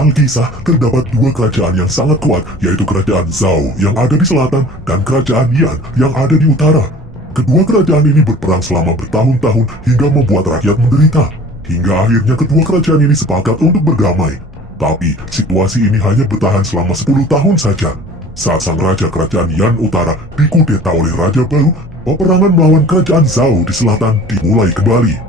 Alkisah, terdapat dua kerajaan yang sangat kuat, yaitu kerajaan Zhao yang ada di selatan dan kerajaan Yan yang ada di utara. Kedua kerajaan ini berperang selama bertahun-tahun hingga membuat rakyat menderita. Hingga akhirnya kedua kerajaan ini sepakat untuk berdamai. Tapi situasi ini hanya bertahan selama 10 tahun saja. Saat sang raja kerajaan Yan Utara dikudeta oleh raja baru, peperangan melawan kerajaan Zhao di selatan dimulai kembali.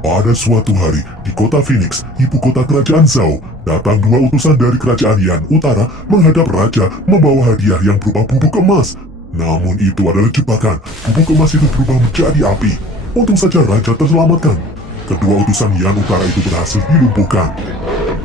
Pada suatu hari, di kota Phoenix, ibu kota kerajaan Zhao, datang dua utusan dari kerajaan Yan Utara menghadap raja membawa hadiah yang berupa bubuk emas. Namun itu adalah jebakan. Bubuk emas itu berubah menjadi api. Untung saja raja terselamatkan. Kedua utusan Yan Utara itu berhasil dilumpuhkan.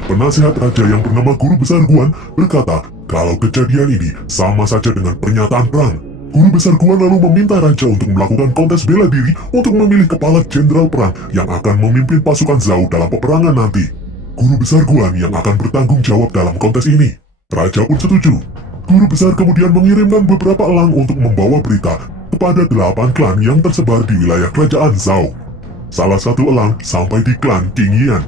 Penasihat raja yang bernama Guru Besar Guan berkata kalau kejadian ini sama saja dengan pernyataan perang. Guru Besar Guan lalu meminta raja untuk melakukan kontes bela diri untuk memilih kepala jenderal perang yang akan memimpin pasukan Zhao dalam peperangan nanti. Guru Besar Guan yang akan bertanggung jawab dalam kontes ini. Raja pun setuju. Guru Besar kemudian mengirimkan beberapa elang untuk membawa berita kepada 8 klan yang tersebar di wilayah kerajaan Zhao. Salah satu elang sampai di klan King Yan.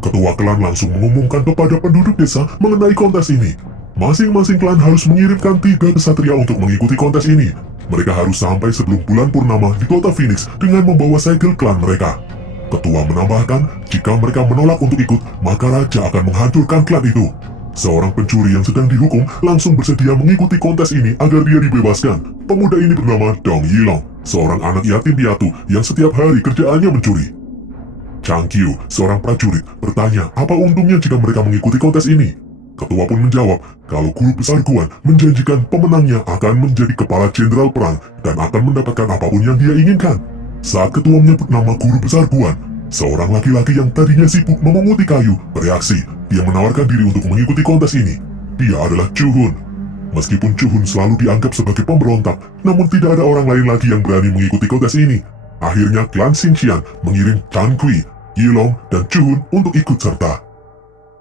Ketua klan langsung mengumumkan kepada penduduk desa mengenai kontes ini. Masing-masing klan harus mengirimkan 3 kesatria untuk mengikuti kontes ini. Mereka harus sampai sebelum bulan purnama di kota Phoenix dengan membawa segel klan mereka. Ketua menambahkan, jika mereka menolak untuk ikut, maka raja akan menghancurkan klan itu. Seorang pencuri yang sedang dihukum langsung bersedia mengikuti kontes ini agar dia dibebaskan. Pemuda ini bernama Dong Yilong, seorang anak yatim piatu yang setiap hari kerjaannya mencuri. Chang Qiu, seorang prajurit, bertanya apa untungnya jika mereka mengikuti kontes ini. Ketua pun menjawab kalau Guru Besar Guan menjanjikan pemenangnya akan menjadi kepala jenderal perang dan akan mendapatkan apapun yang dia inginkan. Saat ketua menyebut nama Guru Besar Guan, seorang laki-laki yang tadinya sibuk memunguti kayu bereaksi. Dia menawarkan diri untuk mengikuti kontes ini. Dia adalah Chu Hun. Meskipun Chu Hun selalu dianggap sebagai pemberontak, namun tidak ada orang lain lagi yang berani mengikuti kontes ini. Akhirnya klan Xinjiang mengirim Chan Kui, Yilong, dan Chu Hun untuk ikut serta.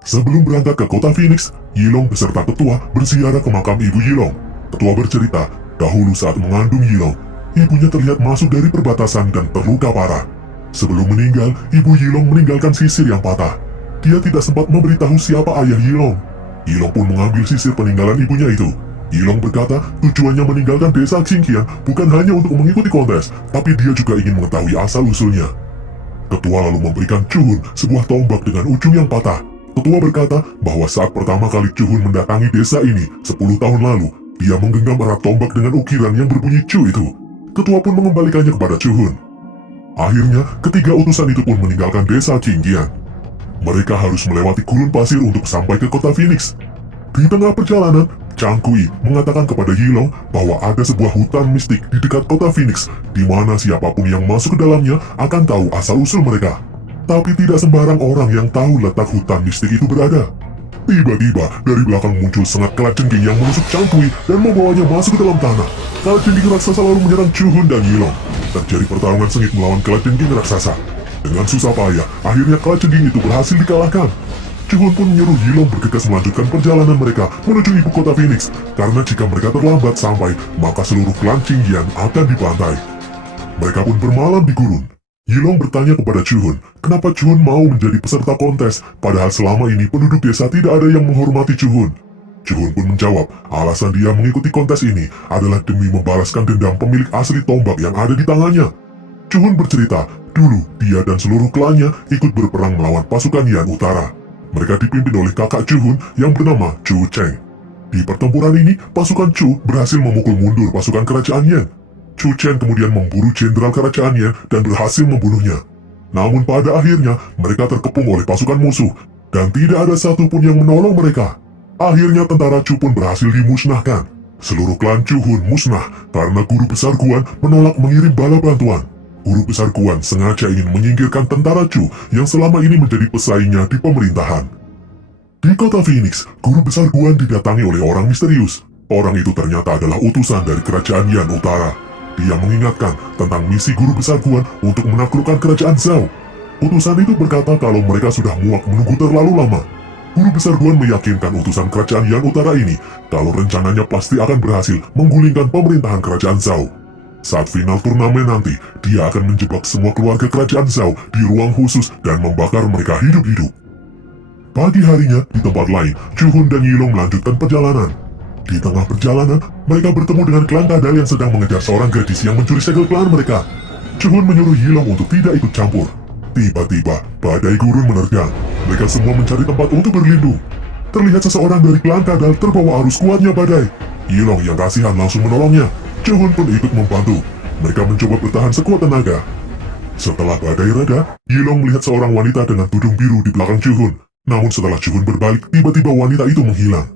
Sebelum berangkat ke kota Phoenix, Yilong beserta ketua berziarah ke makam ibu Yilong. Ketua bercerita, dahulu saat mengandung Yilong, ibunya terlihat masuk dari perbatasan dan terluka parah. Sebelum meninggal, ibu Yilong meninggalkan sisir yang patah. Dia tidak sempat memberitahu siapa ayah Yilong. Yilong pun mengambil sisir peninggalan ibunya itu. Yilong berkata tujuannya meninggalkan desa Xinjiang bukan hanya untuk mengikuti kontes, tapi dia juga ingin mengetahui asal-usulnya. Ketua lalu memberikan Chu Hun sebuah tombak dengan ujung yang patah. Ketua berkata bahwa saat pertama kali Chu Hun mendatangi desa ini 10 tahun lalu, dia menggenggam erat tombak dengan ukiran yang berbunyi Chu itu. Ketua pun mengembalikannya kepada Chu Hun. Akhirnya, ketiga utusan itu pun meninggalkan desa Xinjiang. Mereka harus melewati gurun pasir untuk sampai ke kota Phoenix. Di tengah perjalanan, Chang Kui mengatakan kepada Yilong bahwa ada sebuah hutan mistik di dekat kota Phoenix, di mana siapapun yang masuk ke dalamnya akan tahu asal-usul mereka. Tapi tidak sembarang orang yang tahu letak hutan mistik itu berada. Tiba-tiba, dari belakang muncul sengat kalajengking yang menusuk Chang Kui dan membawanya masuk ke dalam tanah. Kalajengking raksasa lalu menyerang Chu Hun dan Yilong. Terjadi pertarungan sengit melawan kalajengking raksasa. Dengan susah payah, akhirnya kalajengking itu berhasil dikalahkan. Chu Hun pun menyuruh Yilong bergegas melanjutkan perjalanan mereka menuju ibu kota Phoenix, karena jika mereka terlambat sampai, maka seluruh klan Xinjiang akan dibantai. Mereka pun bermalam di gurun. Yilong bertanya kepada Chu Hun, kenapa Chu Hun mau menjadi peserta kontes, padahal selama ini penduduk desa tidak ada yang menghormati Chu Hun. Chu Hun pun menjawab, alasan dia mengikuti kontes ini adalah demi membalaskan dendam pemilik asli tombak yang ada di tangannya. Chu Hun bercerita, dulu dia dan seluruh klannya ikut berperang melawan pasukan Yan Utara. Mereka dipimpin oleh kakak Chu Hun yang bernama Chu Cheng. Di pertempuran ini, pasukan Chu berhasil memukul mundur pasukan kerajaan Yan. Chu Chen kemudian memburu jenderal kerajaan Yan dan berhasil membunuhnya. Namun pada akhirnya, mereka terkepung oleh pasukan musuh, dan tidak ada satupun yang menolong mereka. Akhirnya tentara Chu pun berhasil dimusnahkan. Seluruh klan Chu Hun musnah karena Guru Besar Guan menolak mengirim bala bantuan. Guru Besar Guan sengaja ingin menyingkirkan tentara Chu yang selama ini menjadi pesaingnya di pemerintahan. Di kota Phoenix, Guru Besar Guan didatangi oleh orang misterius. Orang itu ternyata adalah utusan dari kerajaan Yan Utara. Dia mengingatkan tentang misi Guru Besar Guan untuk menaklukkan kerajaan Zhao. Utusan itu berkata kalau mereka sudah muak menunggu terlalu lama. Guru Besar Guan meyakinkan utusan kerajaan Yan Utara ini kalau rencananya pasti akan berhasil menggulingkan pemerintahan kerajaan Zhao. Saat final turnamen nanti, dia akan menjebak semua keluarga kerajaan Zhao di ruang khusus dan membakar mereka hidup-hidup. Pagi harinya, di tempat lain, Chuhun dan Yilong melanjutkan perjalanan. Di tengah perjalanan, mereka bertemu dengan klan kadal yang sedang mengejar seorang gadis yang mencuri segel klan mereka. Chuhun menyuruh Yilong untuk tidak ikut campur. Tiba-tiba, badai gurun menerjang. Mereka semua mencari tempat untuk berlindung. Terlihat seseorang dari klan kadal terbawa arus kuatnya badai. Yilong yang kasihan langsung menolongnya. Chuhun pun ikut membantu. Mereka mencoba bertahan sekuat tenaga. Setelah badai reda, Yilong melihat seorang wanita dengan tudung biru di belakang Chuhun. Namun setelah Chuhun berbalik, tiba-tiba wanita itu menghilang.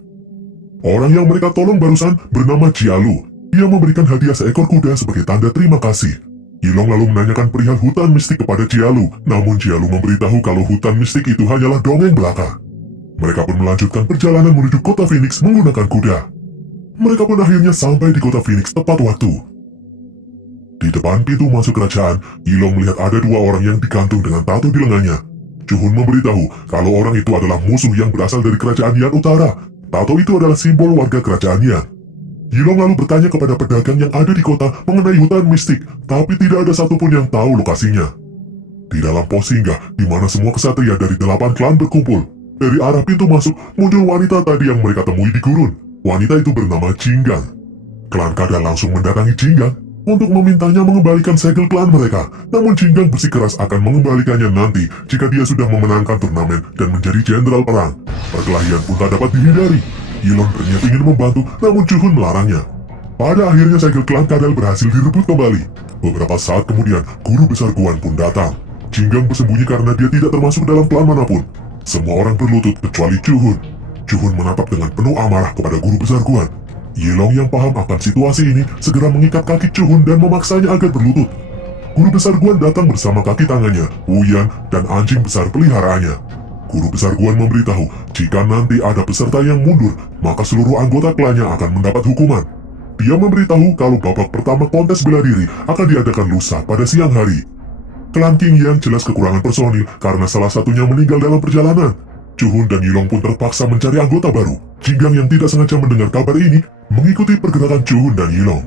Orang yang mereka tolong barusan bernama Jialu. Ia memberikan hadiah seekor kuda sebagai tanda terima kasih. Yilong lalu menanyakan perihal hutan mistik kepada Jialu. Namun Jialu memberitahu kalau hutan mistik itu hanyalah dongeng belaka. Mereka pun melanjutkan perjalanan menuju kota Phoenix menggunakan kuda. Mereka pun akhirnya sampai di kota Phoenix tepat waktu. Di depan pintu masuk kerajaan, Yilong melihat ada dua orang yang digantung dengan tato di lengannya. Chuhun memberitahu kalau orang itu adalah musuh yang berasal dari kerajaan Yan Utara. Tato itu adalah simbol warga kerajaan Yan. Yilong lalu bertanya kepada pedagang yang ada di kota mengenai hutan mistik, tapi tidak ada satupun yang tahu lokasinya. Di dalam pos singgah, di mana semua kesatria dari 8 klan berkumpul, dari arah pintu masuk muncul wanita tadi yang mereka temui di gurun. Wanita itu bernama Jinggang. Klan Kadal langsung mendatangi Jinggang untuk memintanya mengembalikan segel klan mereka. Namun Jinggang bersikeras akan mengembalikannya nanti jika dia sudah memenangkan turnamen dan menjadi jenderal perang. Perkelahian pun tak dapat dihindari. Yilong berniat ingin membantu, namun Chuhun melarangnya. Pada akhirnya segel klan Kadal berhasil direbut kembali. Beberapa saat kemudian, guru besar Guan pun datang. Jinggang bersembunyi karena dia tidak termasuk dalam klan manapun. Semua orang berlutut kecuali Chuhun. Chuhun menatap dengan penuh amarah kepada guru besar Guan. Yilong yang paham akan situasi ini segera mengikat kaki Chuhun dan memaksanya agar berlutut. Guru besar Guan datang bersama kaki tangannya, Wuyan, dan anjing besar peliharaannya. Guru besar Guan memberitahu jika nanti ada peserta yang mundur, maka seluruh anggota klannya akan mendapat hukuman. Dia memberitahu kalau babak pertama kontes bela diri akan diadakan lusa pada siang hari. Klan King Yang jelas kekurangan personil karena salah satunya meninggal dalam perjalanan. Chuhun dan Yilong pun terpaksa mencari anggota baru. Jinggang yang tidak sengaja mendengar kabar ini mengikuti pergerakan Chuhun dan Yilong.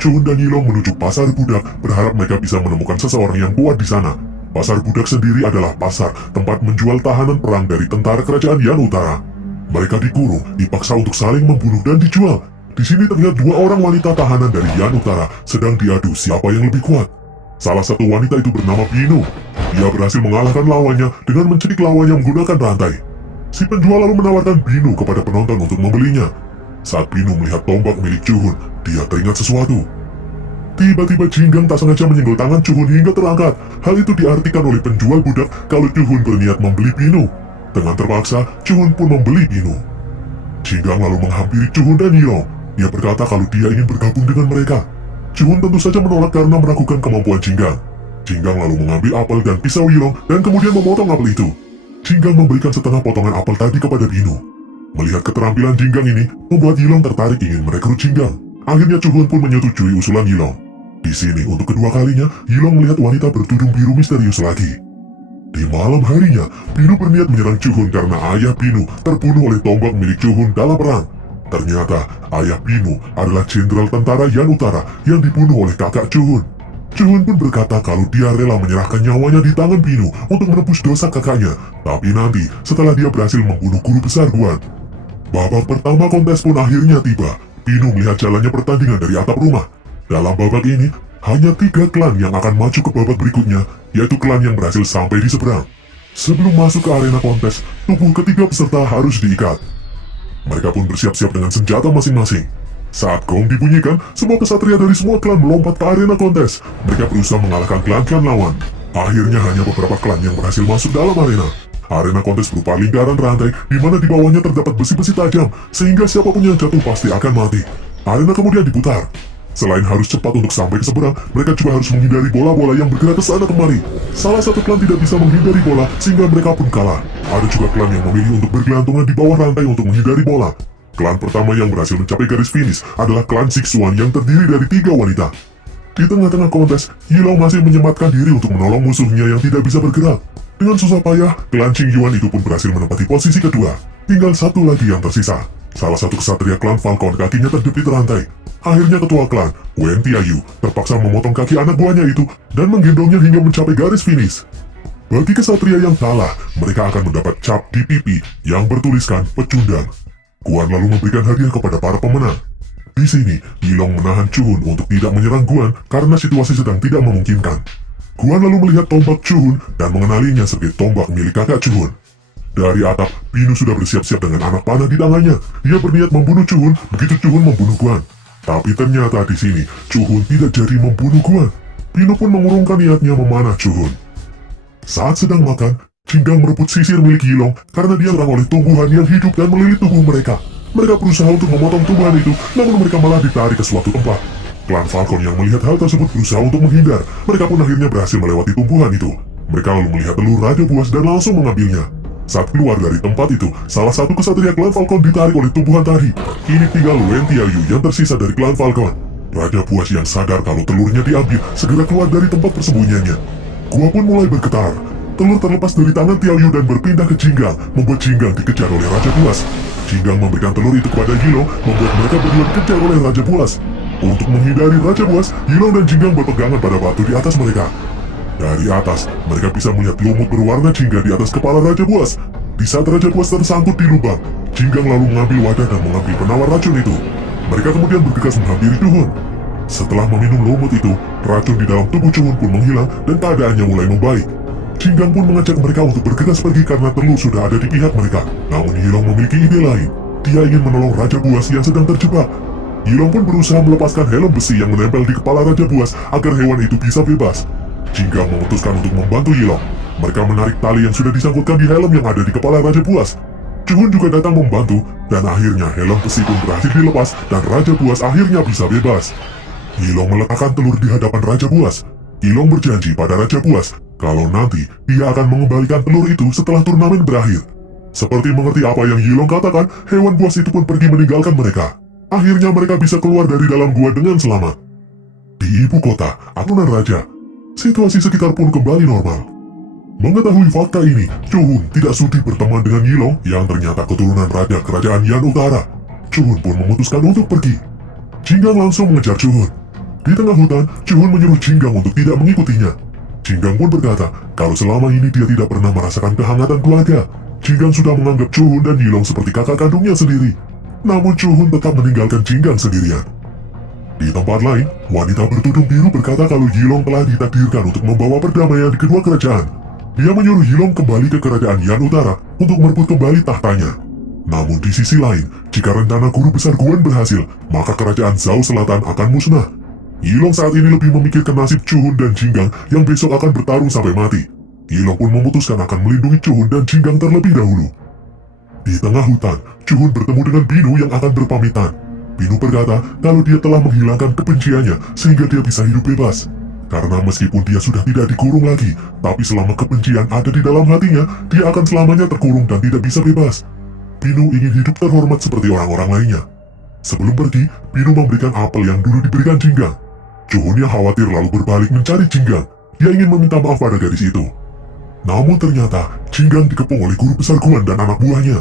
Chuhun dan Yilong menuju pasar budak berharap mereka bisa menemukan seseorang yang kuat di sana. Pasar budak sendiri adalah pasar tempat menjual tahanan perang dari tentara kerajaan Yan Utara. Mereka dikurung, dipaksa untuk saling membunuh dan dijual. Di sini terlihat dua orang wanita tahanan dari Yan Utara sedang diadu siapa yang lebih kuat. Salah satu wanita itu bernama Pino. Dia berhasil mengalahkan lawannya dengan mencedik lawannya menggunakan rantai. Si penjual lalu menawarkan Pino kepada penonton untuk membelinya. Saat Pino melihat tombak milik Chuhun, dia teringat sesuatu. Tiba-tiba Jinggang tak sengaja menyenggol tangan Chuhun hingga terangkat. Hal itu diartikan oleh penjual budak kalau Chuhun berniat membeli Pino. Dengan terpaksa, Chuhun pun membeli Pino. Jinggang lalu menghampiri Chuhun dan Yilong. Dia berkata kalau dia ingin bergabung dengan mereka. Chuhun tentu saja menolak karena meragukan kemampuan Jinggang. Jinggang lalu mengambil apel dan pisau Yilong dan kemudian memotong apel itu. Jinggang memberikan setengah potongan apel tadi kepada Pino. Melihat keterampilan Jinggang ini, membuat Yilong tertarik ingin merekrut Jinggang. Akhirnya Chuhun pun menyetujui usulan Yilong. Di sini untuk kedua kalinya, Yilong melihat wanita bertudung biru misterius lagi. Di malam harinya, Pino berniat menyerang Chuhun karena ayah Pino terbunuh oleh tombak milik Chuhun dalam perang. Ternyata, ayah Pino adalah jenderal tentara Yan Utara yang dibunuh oleh kakak Chuhun. Chuhun pun berkata kalau dia rela menyerahkan nyawanya di tangan Pino untuk menebus dosa kakaknya. Tapi nanti, setelah dia berhasil membunuh guru besar Guan. Babak pertama kontes pun akhirnya tiba. Pino melihat jalannya pertandingan dari atap rumah. Dalam babak ini, hanya 3 klan yang akan maju ke babak berikutnya, yaitu klan yang berhasil sampai di seberang. Sebelum masuk ke arena kontes, tubuh ketiga peserta harus diikat. Mereka pun bersiap-siap dengan senjata masing-masing. Saat gong dibunyikan, semua kesatria dari semua klan melompat ke arena kontes. Mereka berusaha mengalahkan klan-klan lawan. Akhirnya hanya beberapa klan yang berhasil masuk dalam arena. Arena kontes berupa lingkaran rantai di mana di bawahnya terdapat besi-besi tajam, sehingga siapapun yang jatuh pasti akan mati. Arena kemudian diputar. Selain harus cepat untuk sampai ke seberang, mereka juga harus menghindari bola-bola yang bergerak ke sana kemari. Salah satu klan tidak bisa menghindari bola, sehingga mereka pun kalah. Ada juga klan yang memilih untuk bergelantungan di bawah rantai untuk menghindari bola. Klan pertama yang berhasil mencapai garis finish adalah klan Sixuan yang terdiri dari 3 wanita. Di tengah-tengah kontes, Yilong masih menyematkan diri untuk menolong musuhnya yang tidak bisa bergerak. Dengan susah payah, klan Qingyuan itu pun berhasil menempati posisi kedua. Tinggal satu lagi yang tersisa. Salah satu kesatria klan Falcon kakinya terjepit rantai. Akhirnya ketua klan, Wen Tiayu, terpaksa memotong kaki anak buahnya itu dan menggendongnya hingga mencapai garis finish. Bagi kesatria yang kalah, mereka akan mendapat cap di pipi yang bertuliskan pecundang. Guan lalu memberikan hadiah kepada para pemenang. Di sini, Yilong menahan Chuhun untuk tidak menyerang Guan karena situasi sedang tidak memungkinkan. Guan lalu melihat tombak Chuhun dan mengenalinya sebagai tombak milik kakak Chuhun. Dari atap, Binu sudah bersiap-siap dengan anak panah di tangannya. Dia berniat membunuh Chuhun begitu Chuhun membunuh Guan. Tapi ternyata di sini, Chuhun tidak jadi membunuh Guan. Binu pun mengurungkan niatnya memanah Chuhun. Saat sedang makan, Jinggang merebut sisir milik Yilong karena dia terang oleh tumbuhan yang hidup dan melilit tubuh mereka. Mereka berusaha untuk memotong tumbuhan itu, namun mereka malah ditarik ke suatu tempat. Klan Falcon yang melihat hal tersebut berusaha untuk menghindar. Mereka pun akhirnya berhasil melewati tumbuhan itu. Mereka lalu melihat telur Raja Buas dan langsung mengambilnya. Saat keluar dari tempat itu, salah satu kesatria klan Falcon ditarik oleh tumbuhan tadi. Kini tinggal Wen Tiaoyu yang tersisa dari klan Falcon. Raja Buas yang sadar kalau telurnya diambil segera keluar dari tempat persembunyiannya. Gua pun mulai bergetar. Telur terlepas dari tangan Tiaoyu dan berpindah ke Jinggang, membuat Jinggang dikejar oleh Raja Buas. Jinggang memberikan telur itu kepada Yilong, membuat mereka berdua dikejar oleh Raja Buas. Untuk menghindari Raja Buas, Yilong dan Jinggang berpegangan pada batu di atas mereka. Dari atas, mereka bisa melihat lumut berwarna jingga di atas kepala Raja Buas. Di saat Raja Buas tersangkut di lubang, Jinggang lalu mengambil wadah dan mengambil penawar racun itu. Mereka kemudian bergegas menghampiri Chuhun. Setelah meminum lumut itu, racun di dalam tubuh Chuhun pun menghilang dan keadaannya mulai membaik. Jinggang pun mengajak mereka untuk bergegas pergi karena telur sudah ada di pihak mereka. Namun Yilong memiliki ide lain. Dia ingin menolong Raja Buas yang sedang terjebak. Yilong pun berusaha melepaskan helm besi yang menempel di kepala Raja Buas agar hewan itu bisa bebas. Jinggang memutuskan untuk membantu Yilong. Mereka menarik tali yang sudah disangkutkan di helm yang ada di kepala Raja Buas. Chuhun juga datang membantu, dan akhirnya helm besi pun berhasil dilepas dan Raja Buas akhirnya bisa bebas. Yilong meletakkan telur di hadapan Raja Buas. Yilong berjanji pada Raja Buas kalau nanti dia akan mengembalikan telur itu setelah turnamen berakhir. Seperti mengerti apa yang Yilong katakan, hewan buas itu pun pergi meninggalkan mereka. Akhirnya mereka bisa keluar dari dalam gua dengan selamat. Di ibu kota, Atunan Raja, situasi sekitar pun kembali normal. Mengetahui fakta ini, Chuhun tidak sudi berteman dengan Yilong yang ternyata keturunan Raja Kerajaan Yan Utara. Chuhun pun memutuskan untuk pergi. Jinggang langsung mengejar Chuhun. Di tengah hutan, Chuhun menyuruh Jinggang untuk tidak mengikutinya. Jinggang pun berkata kalau selama ini dia tidak pernah merasakan kehangatan keluarga. Jinggang sudah menganggap Chuhun dan Yilong seperti kakak kandungnya sendiri. Namun Chuhun tetap meninggalkan Jinggang sendirian. Di tempat lain, wanita bertudung biru berkata kalau Yilong telah ditakdirkan untuk membawa perdamaian di kedua kerajaan. Dia menyuruh Yilong kembali ke kerajaan Yan Utara untuk merebut kembali tahtanya. Namun di sisi lain, jika rencana guru besar Guan berhasil, maka kerajaan Zhao Selatan akan musnah. Yilong saat ini lebih memikirkan nasib Chuhun dan Jinggang yang besok akan bertarung sampai mati. Yilong pun memutuskan akan melindungi Chuhun dan Jinggang terlebih dahulu. Di tengah hutan, Chuhun bertemu dengan Binu yang akan berpamitan. Binu berkata kalau dia telah menghilangkan kebenciannya sehingga dia bisa hidup bebas. Karena meskipun dia sudah tidak dikurung lagi, tapi selama kebencian ada di dalam hatinya, dia akan selamanya terkurung dan tidak bisa bebas. Binu ingin hidup terhormat seperti orang-orang lainnya. Sebelum pergi, Binu memberikan apel yang dulu diberikan Jinggang. Chuhun yang khawatir lalu berbalik mencari Jinggang. Dia ingin meminta maaf pada gadis itu. Namun ternyata, Jinggang dikepung oleh guru besar Guan dan anak buahnya.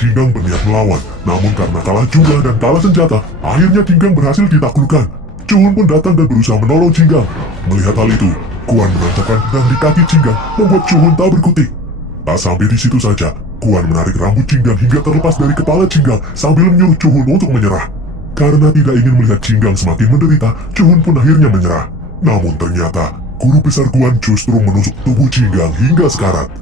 Jinggang berniat melawan, namun karena kalah jumlah dan kalah senjata, akhirnya Jinggang berhasil ditaklukkan. Chuhun pun datang dan berusaha menolong Jinggang. Melihat hal itu, Guan menancapkan pedang di kaki Jinggang, membuat Chuhun tak berkutik. Tak sampai di situ saja, Guan menarik rambut Jinggang hingga terlepas dari kepala Jinggang sambil menyuruh Chuhun untuk menyerah. Karena tidak ingin melihat Jinggang semakin menderita, Chuhun pun akhirnya menyerah. Namun ternyata, guru besar Guan justru menusuk tubuh Jinggang hingga sekarat.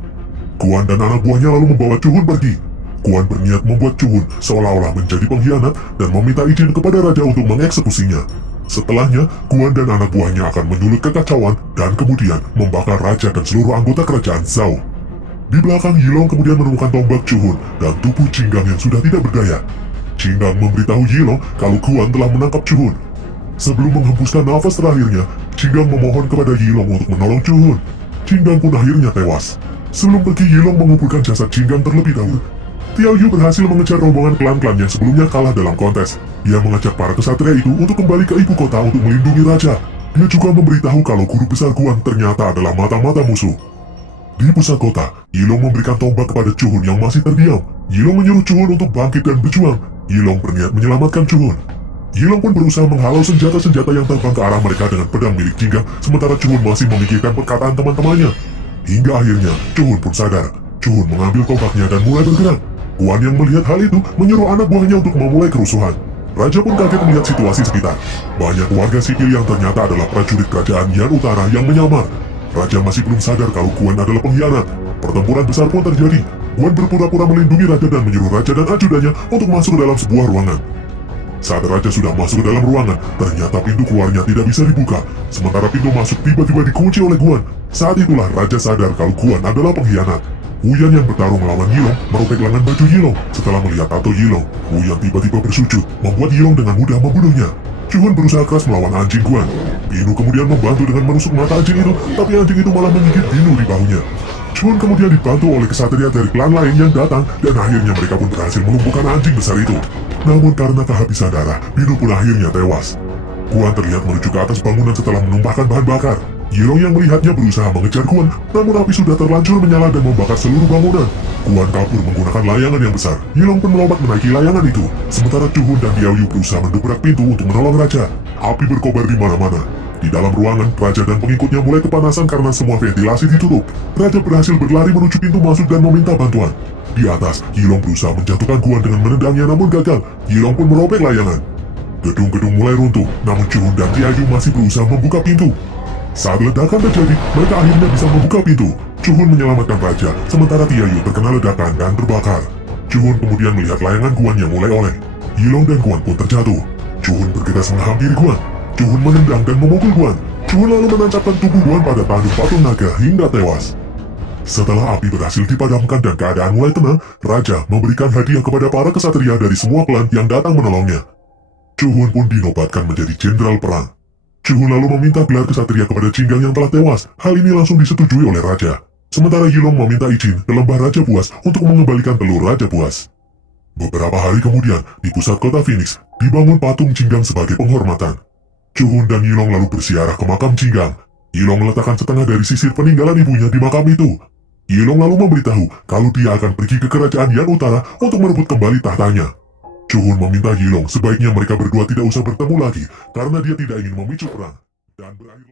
Guan dan anak buahnya lalu membawa Chuhun pergi. Guan berniat membuat Chuhun seolah-olah menjadi pengkhianat dan meminta izin kepada raja untuk mengeksekusinya. Setelahnya, Guan dan anak buahnya akan menyulut kekacauan dan kemudian membakar raja dan seluruh anggota kerajaan Zhao. Di belakang, Yilong kemudian menemukan tombak Chuhun dan tubuh Jinggang yang sudah tidak berdaya. Jinggang memberitahu Yilong kalau Guan telah menangkap Chuhun. Sebelum menghembuskan nafas terakhirnya, Jinggang memohon kepada Yilong untuk menolong Chuhun. Jinggang pun akhirnya tewas. Sebelum pergi, Yilong mengumpulkan jasad Jinggang terlebih dahulu. Tiaoyu berhasil mengejar rombongan klan-klan yang sebelumnya kalah dalam kontes. Dia mengajak para kesatria itu untuk kembali ke ibu kota untuk melindungi raja. Dia juga memberitahu kalau guru besar Guan ternyata adalah mata-mata musuh. Di pusat kota, Yilong memberikan tombak kepada Chuhun yang masih terdiam. Yilong menyuruh Chuhun untuk bangkit dan berjuang. Yilong berniat menyelamatkan Chuhun. Yilong pun berusaha menghalau senjata-senjata yang terbang ke arah mereka dengan pedang milik Jinggang, sementara Chuhun masih memikirkan perkataan teman-temannya. Hingga akhirnya Chuhun pun sadar. Chuhun mengambil tongkatnya dan mulai bergerak. Guan yang melihat hal itu menyuruh anak buahnya untuk memulai kerusuhan. Raja pun kaget melihat situasi sekitar. Banyak warga sipil yang ternyata adalah prajurit kerajaan Yan Utara yang menyamar. Raja masih belum sadar kalau Guan adalah pengkhianat. Pertempuran besar pun terjadi. Guan berpura-pura melindungi raja dan menyuruh raja dan ajudannya untuk masuk ke dalam sebuah ruangan. Saat raja sudah masuk ke dalam ruangan, ternyata pintu keluarnya tidak bisa dibuka. Sementara pintu masuk tiba-tiba dikunci oleh Guan. Saat itulah raja sadar kalau Guan adalah pengkhianat. Wuyan yang bertarung melawan Yilong merobek lengan baju Yilong. Setelah melihat tato Yilong, Wuyan tiba-tiba bersujud, membuat Yilong dengan mudah membunuhnya. Chuhun berusaha keras melawan anjing Guan. Binu kemudian membantu dengan menusuk mata anjing itu, tapi anjing itu malah menggigit Binu di bahunya. Chuhun kemudian dibantu oleh kesatria dari klan lain yang datang, dan akhirnya mereka pun berhasil melumpuhkan anjing besar itu. Namun karena kehabisan darah, Binu pun akhirnya tewas. Guan terlihat menuju ke atas bangunan setelah menumpahkan bahan bakar. Yilong yang melihatnya berusaha mengejar Guan, namun api sudah terlanjur menyala dan membakar seluruh bangunan. Guan kabur menggunakan layangan yang besar. Yilong pun melompat menaiki layangan itu, sementara Chuhun dan Diaoyu berusaha mendobrak pintu untuk menolong raja. Api berkobar di mana-mana. Di dalam ruangan, raja dan pengikutnya mulai kepanasan karena semua ventilasi ditutup. Raja berhasil berlari menuju pintu masuk dan meminta bantuan. Di atas, Yilong berusaha menjatuhkan Guan dengan menendangnya namun gagal. Yilong pun merobek layangan. Gedung-gedung mulai runtuh, namun Chuhun dan Diaoyu masih berusaha membuka pintu. Saat ledakan terjadi, mereka akhirnya bisa membuka pintu. Chuhun menyelamatkan raja, sementara Diaoyu terkena ledakan dan terbakar. Chuhun kemudian melihat layangan Guan yang mulai oleng. Yilong dan Guan pun terjatuh. Chuhun bergegas menghampiri Guan. Chuhun menendang dan memukul Guan. Chuhun lalu menancapkan tubuh Guan pada tanduk patung naga hingga tewas. Setelah api berhasil dipadamkan dan keadaan mulai tenang, raja memberikan hadiah kepada para kesatria dari semua klan yang datang menolongnya. Chuhun pun dinobatkan menjadi jenderal perang. Chuhun lalu meminta gelar kesatria kepada Jinggang yang telah tewas. Hal ini langsung disetujui oleh raja. Sementara Yilong meminta izin ke lembah Raja Buas untuk mengembalikan telur Raja Buas. Beberapa hari kemudian, di pusat kota Phoenix, dibangun patung Jinggang sebagai penghormatan. Chuhun dan Yilong lalu berziarah ke makam Jinggang. Yilong meletakkan setengah dari sisir peninggalan ibunya di makam itu. Yilong lalu memberitahu kalau dia akan pergi ke kerajaan Yan Utara untuk merebut kembali tahtanya. Chuhun meminta Yilong sebaiknya mereka berdua tidak usah bertemu lagi karena dia tidak ingin memicu perang. Dan berakhirlah